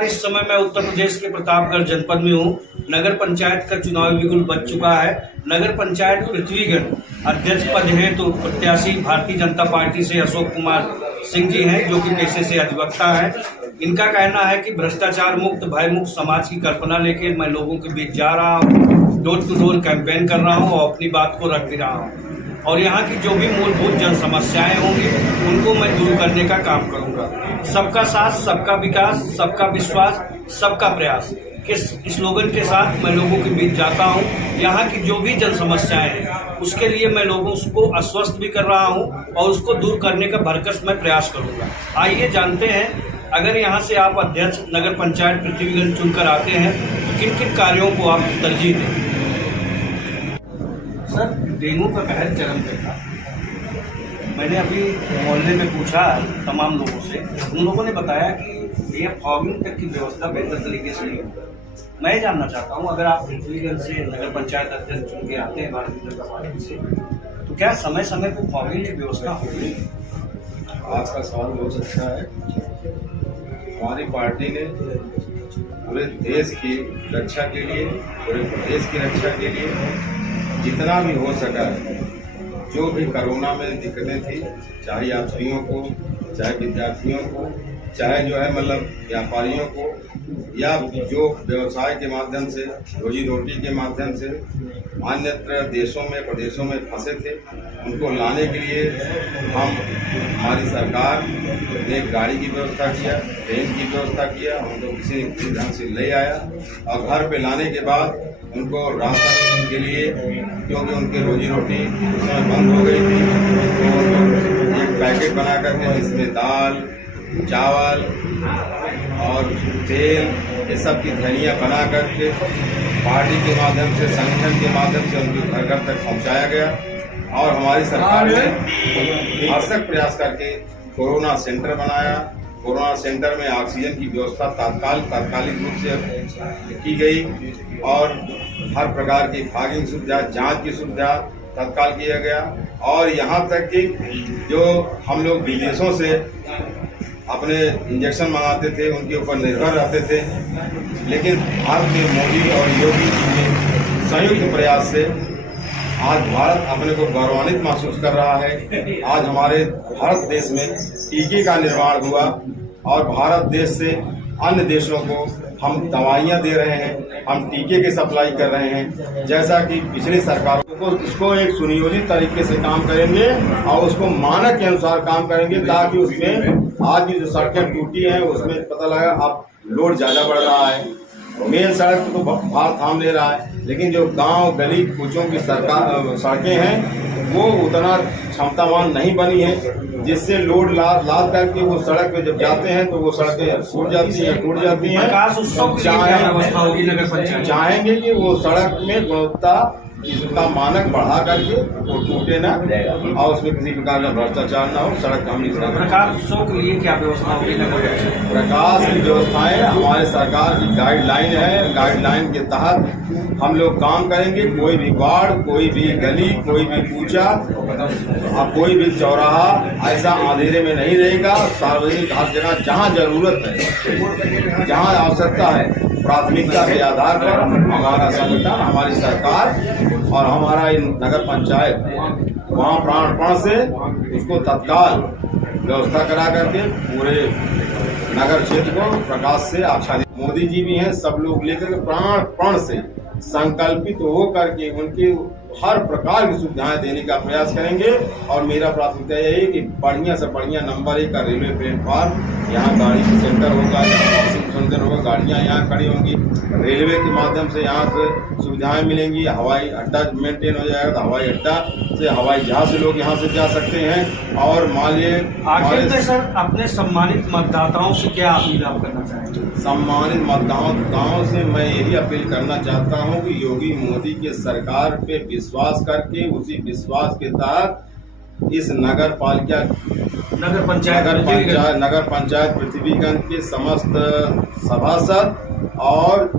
नमस्कार। इस समय मैं उत्तर प्रदेश के प्रतापगढ़ जनपद में हूँ। नगर पंचायत का चुनाव बिल्कुल बच चुका है। नगर पंचायत पृथ्वीगढ़ अध्यक्ष पद हैं तो प्रत्याशी भारतीय जनता पार्टी से अशोक कुमार सिंह जी हैं, जो कि पेशे से अधिवक्ता हैं। इनका कहना है कि भ्रष्टाचार मुक्त, भय मुक्त समाज की कल्पना लेकर मैं लोगों के बीच जा रहा हूँ, डोर टू डोर कैंपेन कर रहा हूँ और अपनी बात को रख भी रहा हूँ। और यहाँ की जो भी मूलभूत जन समस्याएं होंगी उनको मैं दूर करने का काम करूंगा। सबका साथ, सबका विकास, सबका विश्वास, सबका प्रयास के स्लोगन के साथ मैं लोगों के बीच जाता हूँ। यहाँ की जो भी जन समस्याएं हैं उसके लिए मैं लोगों को आश्वस्त भी कर रहा हूँ और उसको दूर करने का भरसक मैं प्रयास करूँगा। आइए जानते हैं, अगर यहाँ से आप अध्यक्ष नगर पंचायत पृथ्वीगढ़ चुनकर आते हैं तो किन किन कार्यों को आप तरजीह दें। सर, डेंगू का कहर चरम पे था। मैंने अभी मोहल्ले में पूछा तमाम लोगों से, उन लोगों ने बताया कि ये फॉगिंग तक की व्यवस्था बेहतर तरीके से नहीं है। मैं जानना चाहता हूँ, अगर आप पृथ्वीगढ़ से नगर पंचायत अध्यक्ष चुन के आते हैं भारतीय जनता पार्टी से, तो क्या समय समय पर फॉगिंग की व्यवस्था होगी? आज का सवाल बहुत अच्छा है। हमारी पार्टी ने पूरे देश की रक्षा के लिए, पूरे प्रदेश की रक्षा के लिए जितना भी हो सका है, जो भी कोरोना में दिक्कतें थी, चाहे यात्रियों को, चाहे विद्यार्थियों को, चाहे जो है मतलब व्यापारियों को, या जो व्यवसाय के माध्यम से, रोजी रोटी के माध्यम से अन्यत्र देशों में, प्रदेशों में फंसे थे, उनको लाने के लिए हमारी सरकार ने गाड़ी की व्यवस्था किया, ट्रेन की व्यवस्था किया, उनको किसी न किसी ढंग से ले आया और घर पे लाने के बाद उनको राशन के लिए, क्योंकि उनकी रोजी रोटी उस समय बंद हो गई थी, तो एक पैकेट बना करके जिसमें दाल, चावल और तेल, ये सब की थैलियाँ बना करके पार्टी के माध्यम से, संगठन के माध्यम से उनके घर घर तक पहुँचाया गया। और हमारी सरकार ने भरसक प्रयास करके कोरोना सेंटर बनाया। कोरोना सेंटर में ऑक्सीजन की व्यवस्था तात्कालिक रूप से की गई और हर प्रकार की फॉगिंग सुविधा, जांच की सुविधा तत्काल किया गया। और यहाँ तक कि जो हम लोग विदेशों से अपने इंजेक्शन मंगाते थे, उनके ऊपर निर्भर रहते थे, लेकिन भारत के मोदी और योगी जी के संयुक्त प्रयास से आज भारत अपने को गौरवान्वित महसूस कर रहा है। आज हमारे भारत देश में टीके का निर्माण हुआ और भारत देश से अन्य देशों को हम दवाइयाँ दे रहे हैं, हम टीके की सप्लाई कर रहे हैं। जैसा कि पिछली सरकारों को उसको एक सुनियोजित तरीके से काम करेंगे और उसको मानक के अनुसार काम करेंगे, ताकि उसमें आज की जो सड़कें टूटी हैं उसमें पता लगा अब लोड ज़्यादा बढ़ रहा है। मेन सड़क तो भार थाम ले रहा है, लेकिन जो गांव गली कूचों की सड़कें हैं वो उतना क्षमतावान नहीं बनी है, जिससे लोड लाद करके वो सड़क पे जब जाते हैं तो वो सड़कें छूट जाती हैं, टूट जाती हैं। चाहेंगे कि वो सड़क में गुणवत्ता इसका मानक बढ़ा करके वो टूटे ना और उसमें किसी प्रकार का भ्रष्टाचार ना हो, सड़क हम नहीं। प्रकाशों के लिए क्या व्यवस्था होगी? प्रकाश की व्यवस्थाएं हमारे सरकार की गाइडलाइन है। गाइडलाइन के तहत हम लोग काम करेंगे। कोई भी वार्ड, कोई भी गली, कोई भी कूचा, कोई भी चौराहा ऐसा अंधेरे में नहीं रहेगा। सार्वजनिक हर जगह जहाँ जरूरत है, जहाँ आवश्यकता है, प्राथमिकता के आधार पर हमारा संगठन, हमारी सरकार और हमारा नगर पंचायत वहाँ प्राणपण से उसको तत्काल व्यवस्था करा करके पूरे नगर क्षेत्र को प्रकाश से आच्छादित। मोदी जी भी हैं, सब लोग लेकर प्राणपण से संकल्पित हो करके उनके हर प्रकार की सुविधाएं देने का प्रयास करेंगे। और मेरा प्राथमिकता यही है कि बढ़िया से बढ़िया नंबर 1 का रेलवे प्लेटफार्म, यहाँ गाड़ी सेंटर होगा, सेंटर होगा, गाड़ियाँ यहाँ खड़ी होंगी, रेलवे के माध्यम से यहाँ से सुविधाएं मिलेंगी। हवाई अड्डा मेंटेन हो जाएगा, तो हवाई अड्डा से हवाई जहाज से लोग यहाँ से जा सकते हैं। और मान लिए आखिर में सर, अपने सम्मानित मतदाताओं से क्या अपील आप करना चाहेंगे? सम्मानित मतदाताओं से मैं यही अपील करना चाहता हूँ कि योगी मोदी के सरकार पे विश्वास करके उसी विश्वास के तहत इस नगर पंचायत पृथ्वीगढ़ के समस्त सभासद और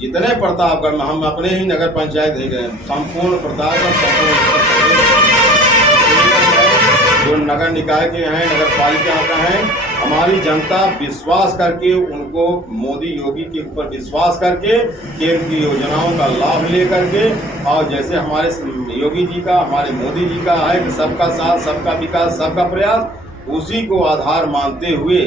जितने प्रतापगढ़ में, हम अपने ही नगर पंचायत नहीं गए, संपूर्ण प्रतापगढ़ जो नगर निकाय के हैं, नगर पालिका का हैं हमारी जनता विश्वास करके उनको मोदी योगी के ऊपर विश्वास करके केंद्र की योजनाओं का लाभ लेकर के, और जैसे हमारे योगी जी का, हमारे मोदी जी का है कि सबका साथ, सबका विकास, सबका प्रयास, उसी को आधार मानते हुए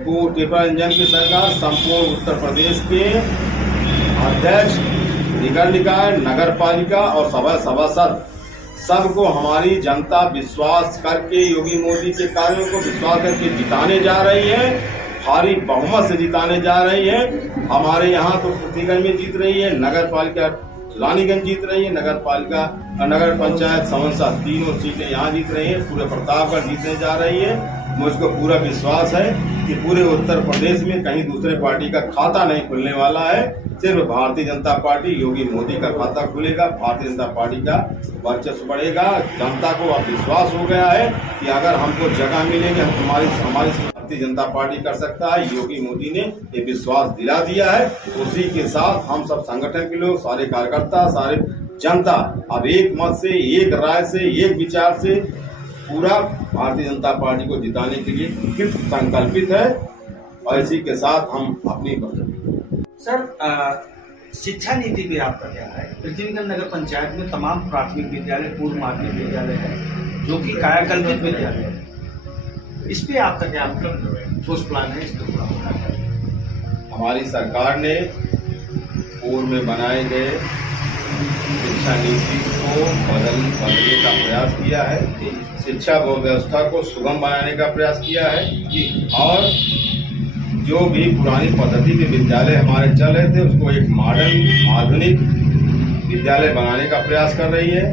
को ट्रिपल इंजन की सरकार संपूर्ण उत्तर प्रदेश के अध्यक्ष, निगम निकाय, नगर पालिका और सभासद सबको हमारी जनता विश्वास करके योगी मोदी के कार्यों को विश्वास करके जिताने जा रही है, भारी बहुमत से जिताने जा रही है। हमारे यहाँ तो पृथ्वीगंज में जीत रही है, नगर पालिका रानीगंज जीत रही है, नगर पालिका नगर पंचायत समंसा तीनों सीटें यहाँ जीत रही है, पूरे प्रतापगढ़ जीतने जा रही है। मुझको पूरा विश्वास है कि पूरे उत्तर प्रदेश में कहीं दूसरे पार्टी का खाता नहीं खुलने वाला है, सिर्फ भारतीय जनता पार्टी योगी मोदी का खाता खुलेगा, भारतीय जनता पार्टी का वर्चस्व बढ़ेगा। जनता को अब विश्वास हो गया है कि अगर हमको जगह मिलेगी, हमारी भारतीय जनता पार्टी कर सकता है। योगी मोदी ने ये विश्वास दिला दिया है। उसी के साथ हम सब संगठन के लोग, सारे कार्यकर्ता, सारे जनता अब एक मत से, एक राय से, एक विचार से पूरा भारतीय जनता पार्टी को जिताने के लिए कृत संकल्पित है। और इसी के साथ हम अपनी सर, शिक्षा नीति पे आपका क्या है? पृथ्वीगंज नगर पंचायत में तमाम प्राथमिक विद्यालय, पूर्व माध्यमिक विद्यालय है जो कि कायाकल्पित विद्यालय है, इस पे आपका क्या ठोस प्लान है? इसको पूरा होना है। हमारी सरकार ने पूर्व में बनाए गए शिक्षा नीति को बदलने का प्रयास किया है, शिक्षा व्यवस्था को सुगम बनाने का प्रयास किया है, और जो भी पुरानी पद्धति के विद्यालय हमारे चल रहे थे उसको एक मॉडर्न आधुनिक विद्यालय बनाने का प्रयास कर रही है।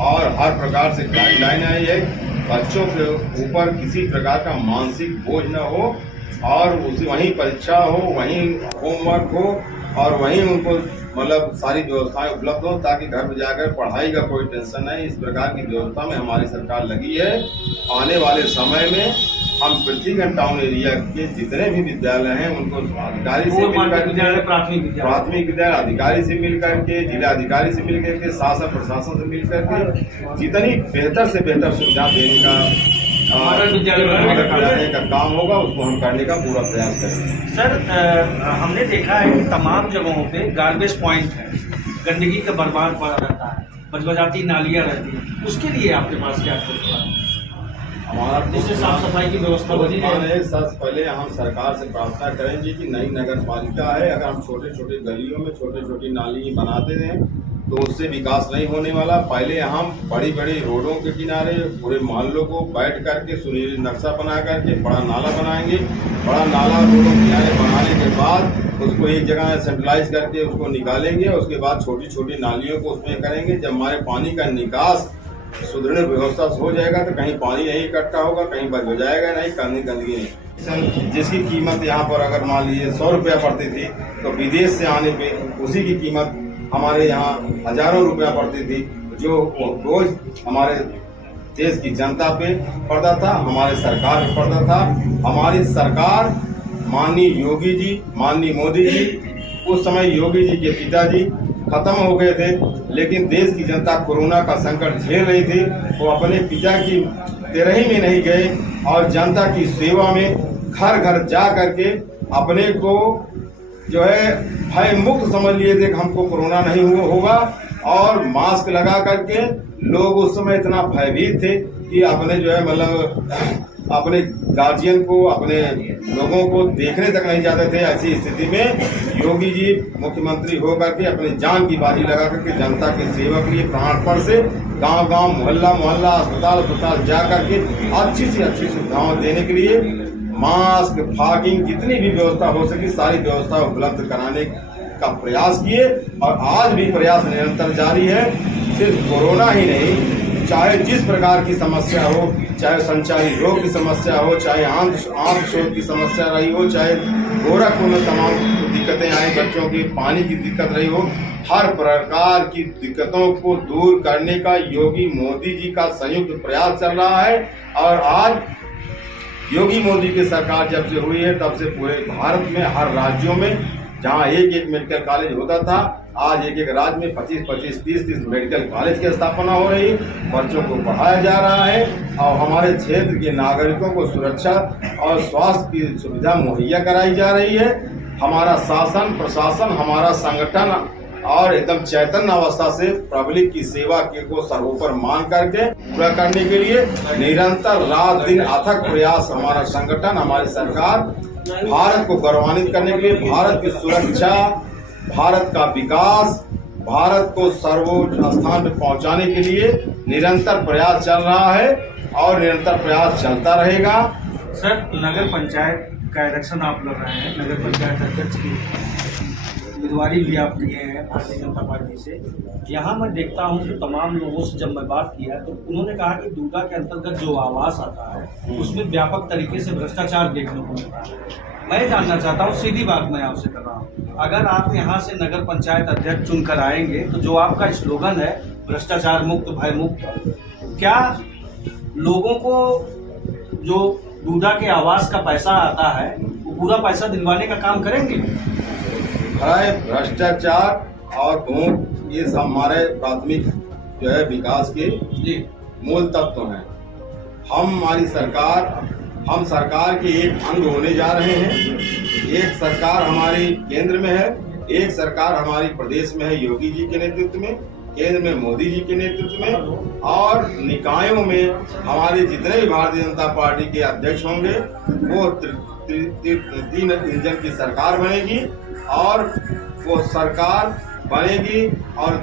और हर प्रकार से गाइडलाइन आई है, बच्चों के ऊपर किसी प्रकार का मानसिक बोझ न हो, और वहीं परीक्षा हो, वहीं होमवर्क हो, और वहीं उनको मतलब सारी व्यवस्थाएं उपलब्ध हो, ताकि घर में जाकर पढ़ाई का कोई टेंशन नहीं। इस प्रकार की व्यवस्था में हमारी सरकार लगी है। आने वाले समय में हम पृथ्वीगंज टाउन एरिया के जितने भी विद्यालय हैं उनको अधिकारी से मिलकर, प्राथमिक विद्यालय अधिकारी से मिलकर के, जिला अधिकारी से मिलकर के, शासन प्रशासन से मिलकर के जितनी बेहतर से बेहतर सुविधा देने का कराने का काम होगा, उसको हम करने का पूरा प्रयास करेंगे। सर, हमने देखा है कि तमाम जगहों पे गार्बेज पॉइंट है, गंदगी का बर्बाद पड़ा रहता है, बजबजाती नालियां रहती हैं, उसके लिए आपके पास क्या है? हमारा जिससे साफ सफाई की व्यवस्था बनी है। सबसे पहले हम सरकार से प्रार्थना करेंगे कि नई नगर पालिका है, अगर हम छोटे छोटे गलियों में छोटी छोटी नाली बनाते हैं तो उससे विकास नहीं होने वाला। पहले हम बड़ी बड़ी रोडों के किनारे पूरे मोहल्लों को बैठ करके सुनील नक्शा बना करके बड़ा नाला बनाएंगे। बड़ा नाला रोडों के किनारे बनाने के बाद उसको एक जगह सेंट्रलाइज करके उसको निकालेंगे, उसके बाद छोटी छोटी नालियों को उसमें करेंगे। जब हमारे पानी का निकास सुदृढ़ व्यवस्था हो जाएगा तो कहीं पानी नहीं इकट्ठा होगा, कहीं बच हो जाएगा नहीं, कहीं गंदगी नहीं। जिसकी कीमत यहाँ पर अगर मान लीजिए 100 रुपया पड़ती थी तो विदेश से आने पे उसी की कीमत हमारे यहाँ हजारों रुपया पड़ती थी, जो बोझ हमारे देश की जनता पे पड़ता था, हमारे सरकार पे पड़ता था। हमारी सरकार माननीय योगी जी, माननीय मोदी जी, उस समय योगी जी के पिताजी खत्म हो गए थे, लेकिन देश की जनता कोरोना का संकट झेल रही थी। वो अपने पिता की तेरही में नहीं गए और जनता की सेवा में घर घर जा करके अपने को जो है भय मुक्त समझ लिए थे कि हमको कोरोना नहीं होगा, और मास्क लगा करके लोग उस समय इतना भयभीत थे कि अपने जो है मतलब अपने गार्जियन को, अपने लोगों को देखने तक नहीं जाते थे। ऐसी स्थिति में योगी जी मुख्यमंत्री होकर के अपनी जान की बाजी लगा करके जनता के सेवा के लिए प्राणपण से गांव गांव, मोहल्ला मोहल्ला, अस्पताल अस्पताल जा करके अच्छी से अच्छी सुविधाएं देने के लिए मास्क, फॉगिंग, जितनी भी व्यवस्था हो सकी सारी व्यवस्था उपलब्ध कराने का प्रयास किए, और आज भी प्रयास निरंतर जारी है। सिर्फ कोरोना ही नहीं, चाहे जिस प्रकार की समस्या हो, चाहे संचारी रोग की समस्या हो, चाहे आंत शोथ की समस्या रही हो, चाहे गोरखपुर में तमाम दिक्कतें आई, बच्चों की पानी की दिक्कत रही हो, हर प्रकार की दिक्कतों को दूर करने का योगी मोदी जी का संयुक्त प्रयास चल रहा है। और आज योगी मोदी की सरकार जब से हुई है तब से पूरे भारत में हर राज्यों में जहां एक एक मेडिकल कॉलेज होता था, आज एक एक राज्य में 25-25, 30-30 मेडिकल कॉलेज की स्थापना हो रही, बच्चों को पढ़ाया जा रहा है और हमारे क्षेत्र के नागरिकों को सुरक्षा और स्वास्थ्य की सुविधा मुहैया कराई जा रही है। हमारा शासन प्रशासन, हमारा संगठन और एकदम चैतन्य अवस्था से पब्लिक की सेवा को सर्वोपर मान करके पूरा करने के लिए निरंतर रात दिन अथक प्रयास हमारा संगठन, हमारी सरकार भारत को गौरवान्वित करने के लिए, भारत की सुरक्षा, भारत का विकास, भारत को सर्वोच्च स्थान पर पहुंचाने के लिए निरंतर प्रयास चल रहा है और निरंतर प्रयास चलता रहेगा। सर, नगर पंचायत का इलेक्शन आप लड़ रहे हैं, नगर पंचायत अध्यक्ष की उम्मीदवारी भी आप लिए हैं भारतीय जनता पार्टी से। यहाँ मैं देखता हूँ कि तमाम लोगों से जब मैं बात किया तो उन्होंने कहा कि डूडा के अंतर्गत जो आवास आता है उसमें व्यापक तरीके से भ्रष्टाचार देखने को मिलता है। मैं जानना चाहता हूँ, सीधी बात मैं आपसे कर रहा हूँ, अगर आप यहाँ से नगर पंचायत अध्यक्ष चुनकर आएंगे तो जो आपका स्लोगन है भ्रष्टाचार मुक्त भय मुक्त, क्या लोगों को जो डूडा के आवास का पैसा आता है वो पूरा पैसा दिलवाने का काम करेंगे? भ्रष्टाचार और भूख ये सब हमारे प्राथमिक जो है विकास के मूल तत्व हैं। हम सरकार के एक अंग होने जा रहे हैं। एक सरकार हमारी केंद्र में है, एक सरकार हमारी प्रदेश में है योगी जी के नेतृत्व में, केंद्र में मोदी जी के नेतृत्व में, और निकायों में हमारे जितने भी भारतीय जनता पार्टी के अध्यक्ष होंगे वो तीन इंजन की सरकार बनेगी और वो सरकार बनेगी और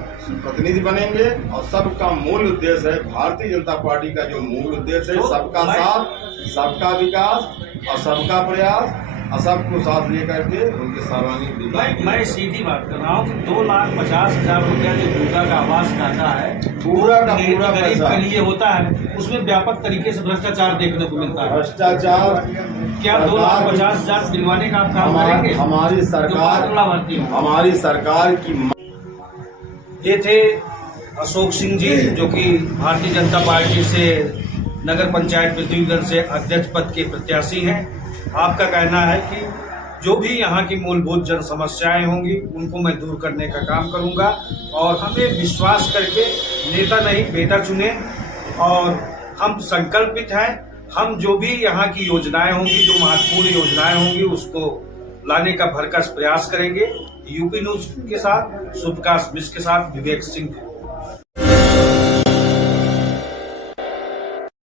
प्रतिनिधि बनेंगे। और सबका मूल उद्देश्य है, भारतीय जनता पार्टी का जो मूल उद्देश्य है, सबका साथ, सबका विकास और सबका प्रयास और सबको साथ लेकर के उनके सर्वांगीण। मैं सीधी बात कर रहा हूँ कि 2,50,000 रुपया जो डूडा का आवास का आता है पूरा का पूरा गरीब पैसा के लिए होता है, उसमें व्यापक तरीके से भ्रष्टाचार देखने को मिलता है। भ्रष्टाचार क्या 2,50,000 दिलवाने का आप काम करेंगे? हमारी सरकार की ये थे अशोक सिंह जी, जो कि भारतीय जनता पार्टी से नगर पंचायत पृथ्वीगढ़ से अध्यक्ष पद के प्रत्याशी हैं। आपका कहना है कि जो भी यहाँ की मूलभूत जन समस्याएं होंगी उनको मैं दूर करने का काम करूँगा और हमें विश्वास करके नेता नहीं बेटा चुने और हम संकल्पित हैं। हम जो भी यहाँ की योजनाएं होंगी, जो महत्वपूर्ण योजनाएं होंगी, उसको लाने का भरकस प्रयास करेंगे। यूपी न्यूज के साथ, शुभकाश मिश्र के साथ, विवेक सिंह।